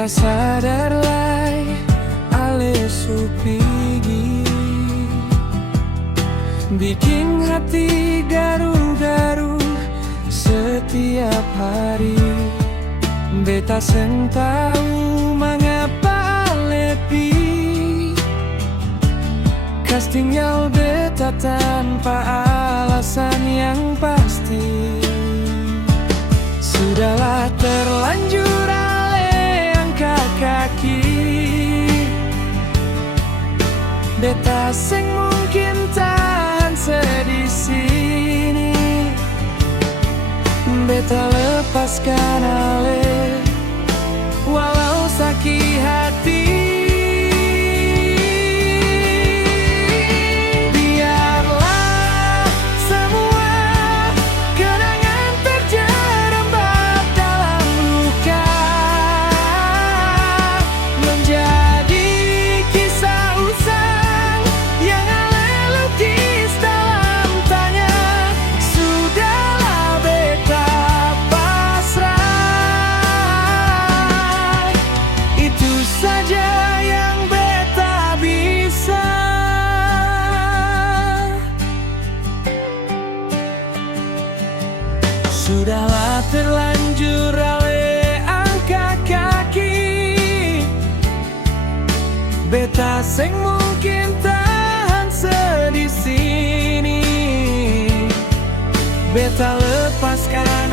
beta sadar lai ale supigi, bikin hati garu-garu setiap hari. Beta seng tahu mengapa alepi kas tinggal beta tanpa alasan yang pasti. Sudahlah terlanjur ale angkat kaki, beta seng mungkin tahan sedih sini. Beta lepaskan ale walau sakit hati. Biarlah semua kenangan terjerembab dalam luka, menjadi kisah usang yang ale lukis dalam tanya. Sudahlah beta pasrah, itu saja yang beta bisa. Sudahlah terlanjur ale angkat kaki, beta seng mungkin tahan sedih sini. Beta lepaskan